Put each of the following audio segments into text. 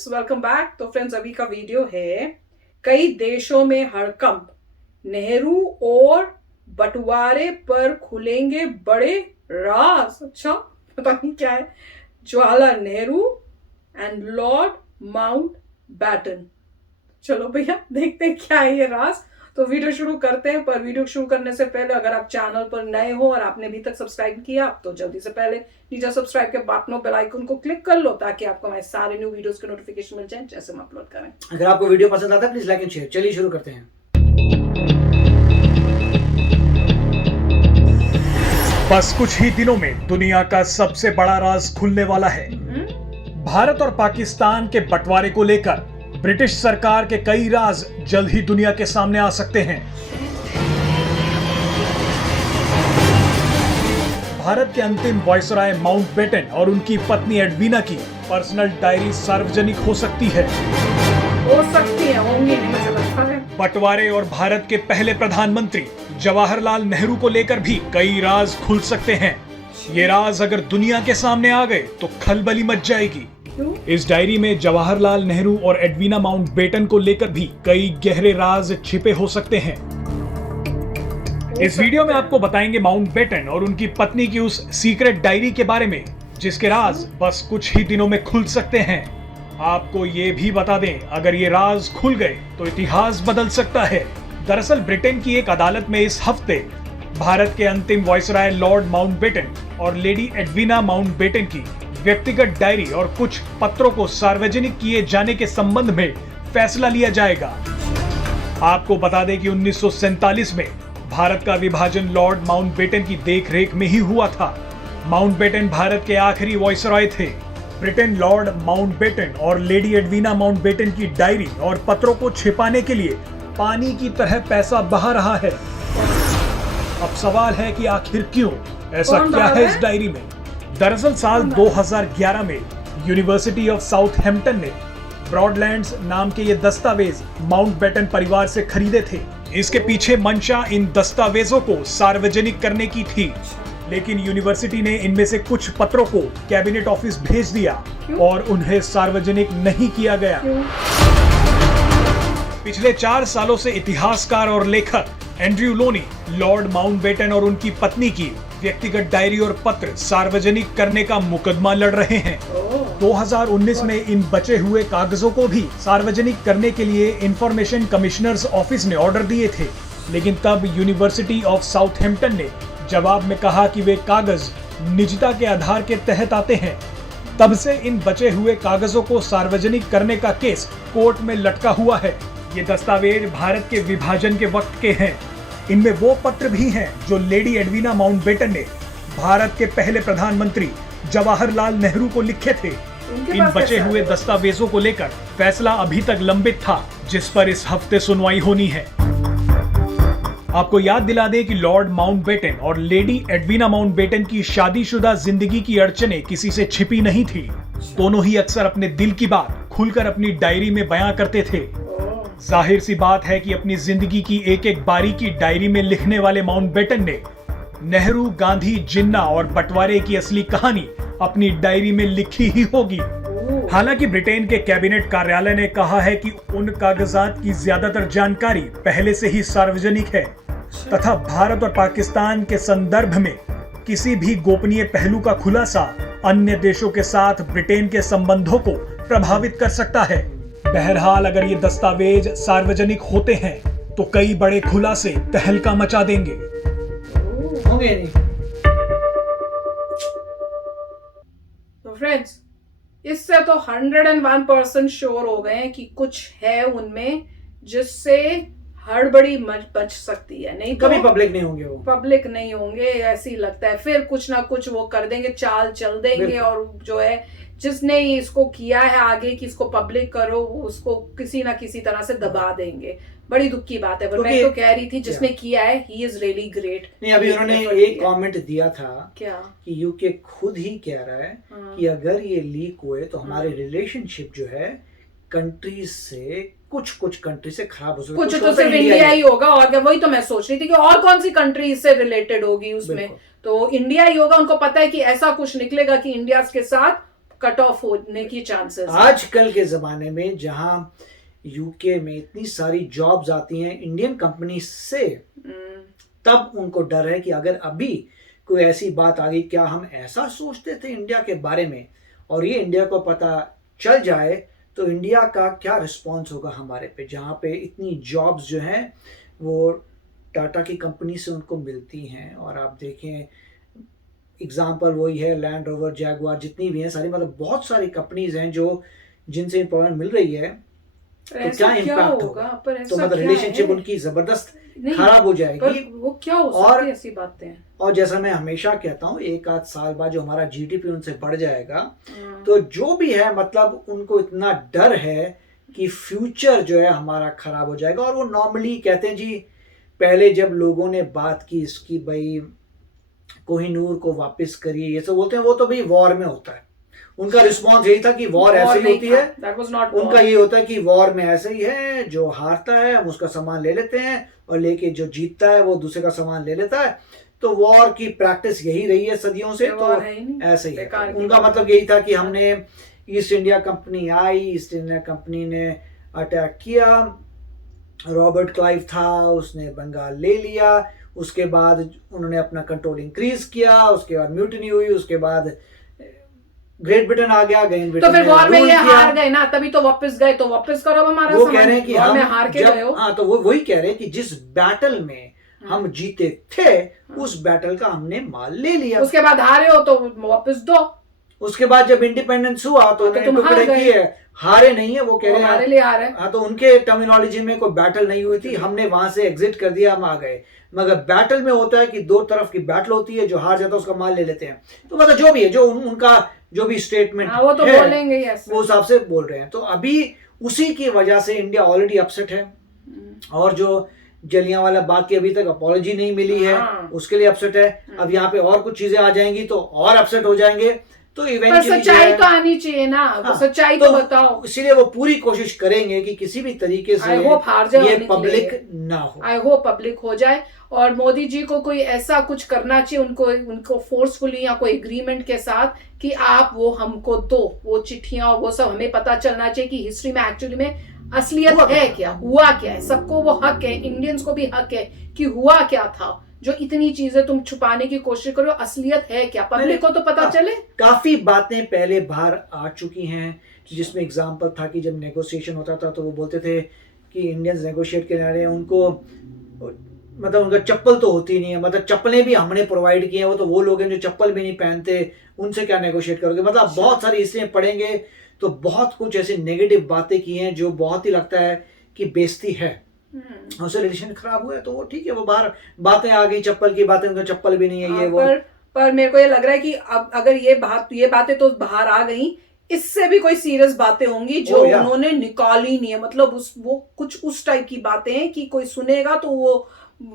Friends, welcome back. तो friends, अभी का वीडियो है कई देशों में हड़कंप, नेहरू और बंटवारे पर खुलेंगे बड़े राज। अच्छा, पता नहीं क्या है। Jawaharlal Nehru and Lord Mountbatten. चलो भैया, देखते हैं क्या है ये राज। तो वीडियो शुरू करते हैं, पर वीडियो शुरू करने से पहले अगर आप चैनल पर नए हो और आपने अभी तक सब्सक्राइब किया तो जल्दी से पहले नीचे सब्सक्राइब के बटन बेल आइकन को क्लिक कर लो, ताकि आपको हमारे सारे न्यू वीडियोस के नोटिफिकेशन मिल जाए जैसे हम अपलोड करें। अगर आपको वीडियो पसंद आता है प्लीज लाइक एंड शेयर। चलिए शुरू करते हैं। बस कुछ ही दिनों में दुनिया का सबसे बड़ा राज खुलने वाला है। भारत और पाकिस्तान के बंटवारे को लेकर ब्रिटिश सरकार के कई राज जल्द ही दुनिया के सामने आ सकते हैं। भारत के अंतिम वायसराय माउंटबेटन और उनकी पत्नी एडवीना की पर्सनल डायरी सार्वजनिक हो सकती है। हो सकती है, होंगी नहीं, मुझे लगता है। बंटवारे और भारत के पहले प्रधानमंत्री जवाहरलाल नेहरू को लेकर भी कई राज खुल सकते हैं। ये राज अगर दुनिया के सामने आ गए तो खलबली मच जाएगी। इस डायरी में जवाहरलाल नेहरू और एडवीना माउंटबेटन को लेकर भी कई गहरे राज छिपे हो सकते हैं। इस वीडियो में आपको बताएंगे माउंटबेटन और उनकी पत्नी की उस सीक्रेट डायरी के बारे में, जिसके राज बस कुछ ही दिनों में खुल सकते हैं। आपको ये भी बता दें, अगर ये राज खुल गए तो इतिहास बदल सकता है। दरअसल ब्रिटेन की एक अदालत में इस हफ्ते भारत के अंतिम वायसराय लॉर्ड माउंटबेटन और लेडी एडवीना माउंटबेटन की व्यक्तिगत डायरी और कुछ पत्रों को सार्वजनिक किए जाने के संबंध में फैसला लिया जाएगा। आपको बता दें कि 1947 में भारत का विभाजन लॉर्ड माउंटबेटन की देखरेख में ही हुआ था। माउंटबेटन भारत के आखिरी वायसराय थे। ब्रिटेन लॉर्ड माउंटबेटन और लेडी एडवीना माउंटबेटन की डायरी और पत्रों को छिपाने के लिए पानी की तरह पैसा बहा रहा है। अब सवाल है कि आखिर क्यों, ऐसा क्या है इस डायरी में। दरअसल साल 2011 में यूनिवर्सिटी ऑफ साउथहैम्पटन ने ब्रॉडलैंड्स नाम के ये दस्तावेज माउंटबेटन परिवार से खरीदे थे। इसके पीछे मंशा इन दस्तावेजों को सार्वजनिक करने की थी, लेकिन यूनिवर्सिटी ने इनमें से कुछ पत्रों को कैबिनेट ऑफिस भेज दिया और उन्हें सार्वजनिक नहीं किया गया। पिछले 4 सालों से इतिहासकार और लेखक एंड्रयू लोनी लॉर्ड माउंटबेटन और उनकी पत्नी की व्यक्तिगत डायरी और पत्र सार्वजनिक करने का मुकदमा लड़ रहे हैं। 2019 में इन बचे हुए कागजों को भी सार्वजनिक करने के लिए इंफॉर्मेशन कमिश्नर्स ऑफिस ने ऑर्डर दिए थे, लेकिन तब यूनिवर्सिटी ऑफ साउथहैम्पटन ने जवाब में कहा कि वे कागज निजता के आधार के तहत आते हैं। तब से इन बचे हुए कागजों को सार्वजनिक करने का केस कोर्ट में लटका हुआ है। ये दस्तावेज भारत के विभाजन के वक्त के हैं। इनमें वो पत्र भी हैं जो लेडी एडवीना माउंटबेटन ने भारत के पहले प्रधानमंत्री जवाहरलाल नेहरू को लिखे थे। इन बचे हुए दस्तावेजों को लेकर फैसला अभी तक लंबित था, जिस पर इस हफ्ते सुनवाई होनी है। आपको याद दिला दें कि लॉर्ड माउंटबेटन और लेडी एडवीना माउंटबेटन की शादीशुदा जिंदगी की अड़चनें किसी से छिपी नहीं थी। दोनों ही अक्सर अपने दिल की बात खुलकर अपनी डायरी में बयां करते थे। जाहिर सी बात है कि अपनी जिंदगी की एक एक बारीकी डायरी में लिखने वाले माउंटबेटन ने नेहरू, गांधी, जिन्ना और बंटवारे की असली कहानी अपनी डायरी में लिखी ही होगी। हालांकि ब्रिटेन के कैबिनेट कार्यालय ने कहा है कि उन कागजात की ज्यादातर जानकारी पहले से ही सार्वजनिक है तथा भारत और पाकिस्तान के संदर्भ में किसी भी गोपनीय पहलू का खुलासा अन्य देशों के साथ ब्रिटेन के संबंधों को प्रभावित कर सकता है। बहरहाल अगर ये दस्तावेज सार्वजनिक होते हैं तो कई बड़े खुलासे तहलका मचा देंगे। तो फ्रेंड्स, इससे तो 101% श्योर हो गए कि कुछ है उनमें जिससे हड़बड़ी बच सकती है। नहीं, कभी पब्लिक नहीं होंगे, वो पब्लिक नहीं होंगे, ऐसी लगता है। फिर कुछ ना कुछ वो कर देंगे, चाल चल देंगे, और जो है जिसने इसको किया है आगे कि इसको पब्लिक करो, उसको किसी ना किसी तरह से दबा देंगे। बड़ी दुख की बात है, पर मैं तो कह रही थी जिसने किया है ही इज रियली ग्रेट। नहीं, अभी उन्होंने एक कमेंट दिया था क्या कि यूके खुद ही कह रहा है कि अगर ये लीक हुए तो हमारे रिलेशनशिप जो है कंट्रीज से कुछ कंट्री से खराब हो सकता है। कुछ तो सिर्फ इंडिया ही होगा, और क्या, वही तो मैं सोच रही थी कि और कौन सी कंट्री से रिलेटेड होगी उसमें। तो इंडिया ही होगा। उनको पता है कि ऐसा कुछ निकलेगा कि इंडिया के साथ कट ऑफ होने की चांसेस। आजकल के जमाने में जहां यूके में इतनी सारी जॉब्स आती हैं इंडियन कंपनी से, तब उनको डर है कि अगर अभी कोई ऐसी बात आ गई, क्या हम ऐसा सोचते थे इंडिया के बारे में, और ये इंडिया को पता चल जाए तो इंडिया का क्या रिस्पॉन्स होगा हमारे पे, जहाँ पे इतनी जॉब्स जो हैं वो टाटा की कंपनी से उनको मिलती हैं। और आप देखें एग्जाम्पल वही है, लैंड रोवर, जैगुआर, जितनी भी हैं सारी, मतलब बहुत सारी कंपनीज हैं जो जिनसे एम्प्लॉयमेंट मिल रही है, तो क्या इम्पैक्ट होगा। तो मतलब रिलेशनशिप उनकी जबरदस्त खराब हो जाएगी। वो क्या हो सकती है ऐसी बातें। और जैसा मैं हमेशा कहता हूँ, एक आध साल बाद जो हमारा जीडीपी उनसे बढ़ जाएगा, तो जो भी है मतलब उनको इतना डर है कि फ्यूचर जो है हमारा खराब हो जाएगा। और वो नॉर्मली कहते हैं जी, पहले जब लोगों ने बात की इसकी, भाई कोहिनूर को वापस करिए, ये सब बोलते हैं, वो तो भाई वॉर में होता है। उनका रिस्पॉन्स यही था कि वॉर ऐसे ही होती है। उनका ये होता है कि वॉर में ऐसे ही है, जो हारता है हम उसका सामान ले लेते हैं और लेके जो जीतता है वो दूसरे का सामान ले लेता है। तो वॉर की प्रैक्टिस यही रही है सदियों से, तो ऐसे ही है। उनका मतलब यही था कि हमने ईस्ट इंडिया कंपनी आई, ईस्ट इंडिया कंपनी ने अटैक किया, रॉबर्ट क्लाइव था, उसने बंगाल ले लिया, उसके बाद उन्होंने अपना कंट्रोल इंक्रीज किया, उसके बाद म्यूटिनी हुई, उसके बाद ग्रेट ब्रिटेन आ गया, ग्रेट ब्रिटेन तो फिर वॉर में ये हार गए ना, तभी तो वापस गए, तो वापस करो हमारा। वो कह रहे हैं कि हम हार के गए हो। हाँ, तो वो वही कह रहे हैं कि जिस बैटल में हम जीते थे उस बैटल का हमने माल ले लिया, उसके बाद हारे हो तो वापस दो। उसके बाद जब इंडिपेंडेंस हुआ तो टुकड़े किए, हारे नहीं है। वो कह रहे हैं हाँ, तो उनके टर्मिनोलॉजी में कोई बैटल नहीं हुई थी, हमने वहां से एग्जिट कर दिया, हम आ गए। मगर बैटल में होता है कि दो तरफ की बैटल होती है, जो हार जाता है उसका माल ले लेते हैं। तो मतलब जो भी है, जो उनका जो भी स्टेटमेंट वो तो है बोलेंगे वो हिसाब से बोल रहे हैं। तो अभी उसी की वजह से इंडिया ऑलरेडी अपसेट है, और जो जलियांवाला बाग की अभी तक अपॉलॉजी नहीं मिली है उसके लिए अपसेट है। अब यहाँ पे और कुछ चीजें आ जाएंगी तो और अपसेट हो जाएंगे। तो इवेंचुअली सच्चाई तो आनी चाहिए ना। हाँ, सच्चाई तो बताओ। इसीलिए वो पूरी कोशिश करेंगे कि किसी भी तरीके से ये पब्लिक ना हो। आई होप पब्लिक हो जाए। और मोदी जी को कोई ऐसा कुछ करना चाहिए, उनको फोर्सफुली या कोई एग्रीमेंट के साथ कि आप वो हमको दो, वो चिट्ठियां वो सब हमें पता चलना चाहिए कि हिस्ट्री में एक्चुअली में असलियत है क्या, हुआ क्या है। सबको वो हक है, इंडियंस को भी हक है कि हुआ क्या था। जो इतनी चीजें तुम छुपाने की कोशिश करो, असलियत है क्या, पब्लिक को तो पता चले। काफी बातें पहले बाहर आ चुकी हैं, जिसमें एग्जांपल था कि जब नेगोशिएशन होता था तो वो बोलते थे कि इंडियंस नेगोशिएट करने आ रहे हैं, उनको मतलब उनका चप्पल तो होती नहीं है, मतलब चप्पलें भी हमने प्रोवाइड की हैं, वो तो वो लोग हैं जो चप्पल भी नहीं पहनते, उनसे क्या नेगोशिएट करोगे। मतलब बहुत सारी हिस्से पढ़ेंगे तो बहुत कुछ ऐसी नेगेटिव बातें की हैं जो बहुत ही लगता है कि बेइज्जती है, उससे रिलेशन खराब हुआ है। तो वो ठीक है, वो बाहर बातें आ गई, चप्पल की बातें, उनका चप्पल भी नहीं है ये वो। पर मेरे को ये लग रहा है कि अब अगर ये बातें तो बाहर आ गई, इससे भी कोई सीरियस बातें होंगी जो उन्होंने निकाली नहीं है। मतलब वो कुछ उस टाइप की बातें हैं कि कोई सुनेगा तो वो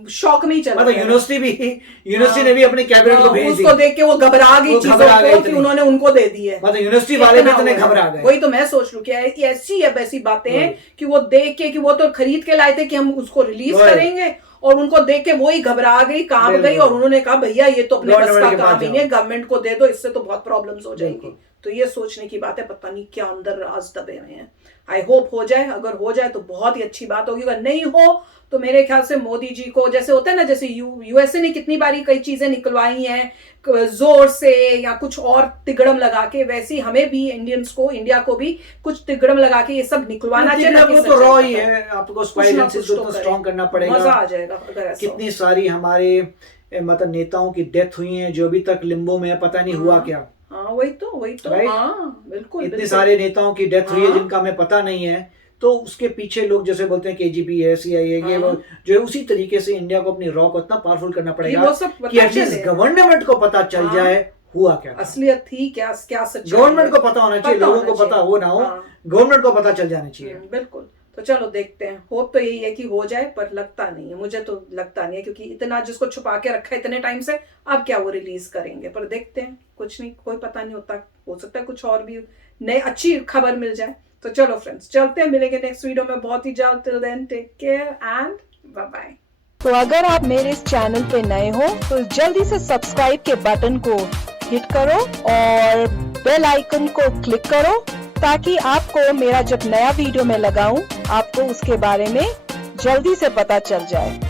शौक में ही चला। मतलब यूनिवर्सिटी ने भी अपने कैबिनेट को भेज उसको देख के वो घबरा गई चीजों को कि उन्होंने उनको दे दी है। मतलब यूनिवर्सिटी वाले भी इतने घबरा गए। वही तो मैं सोच लूं कि ऐसी ऐसी बातें हैं कि वो देख के कि वो तो खरीद के लाए थे कि हम उसको रिलीज करेंगे, और उनको देख के वही घबरा गई, कांप गई, और उन्होंने कहा भैया ये तो अपने बस का काम ही है, गवर्नमेंट को दे दो, इससे तो बहुत प्रॉब्लम्स हो जाएंगी। तो ये सोचने की बात है, पता नहीं क्या अंदर राज दबे हुए हैं। आई होप हो जाए, अगर हो जाए तो बहुत ही अच्छी बात होगी, अगर नहीं हो तो मेरे ख्याल से मोदी जी को जैसे होता है ना, जैसे यूएसए ने कितनी बारी कई चीजें निकलवाई हैं जोर से या कुछ और तिगड़म लगा के, वैसे हमें भी इंडियंस को, इंडिया को भी कुछ तिगड़म लगा के ये सब निकलवाना चाहिए। वो तो रॉ ही है, आपको स्ट्रॉन्ग करना पड़ेगा, मजा आ जाएगा अगर ऐसा। कितनी सारी हमारे मतलब नेताओं की डेथ हुई है जो अभी तक लिम्बो में है, पता नहीं हुआ क्या। हाँ वही तो हाँ बिल्कुल। इतने सारे नेताओं की डेथ हुई है जिनका हमें पता नहीं है। तो उसके पीछे लोग जैसे बोलते हैं केजीबी है, CIA है, ये वो जो उसी तरीके से इंडिया को अपनी रॉ को इतना पावरफुल करना पड़ेगा कि एटलीस्ट गवर्नमेंट को पता चल जाए हुआ क्या, असलियत थी क्या सच्चाई। गवर्नमेंट को पता होना चाहिए, लोगों को पता हो ना हो, गवर्नमेंट को पता चल जाना चाहिए। बिल्कुल। तो चलो देखते हैं, होप तो यही है कि हो जाए, पर लगता नहीं है, मुझे तो लगता नहीं है, क्योंकि इतना जिसको छुपा के रखा है इतने टाइम से, अब क्या वो रिलीज करेंगे। पर देखते हैं, कुछ नहीं, कोई पता नहीं होता, हो सकता है कुछ और भी नई अच्छी खबर मिल जाए। तो चलो फ्रेंड्स, चलते हैं, मिलेंगे नेक्स्ट वीडियो में बहुत ही जल्द। Till then take care and bye bye. तो अगर आप मेरे इस चैनल पे नए हो तो जल्दी से सब्सक्राइब के बटन को हिट करो और बेल आइकन को क्लिक करो ताकि आपको मेरा जब नया वीडियो मैं लगाऊं आपको उसके बारे में जल्दी से पता चल जाए।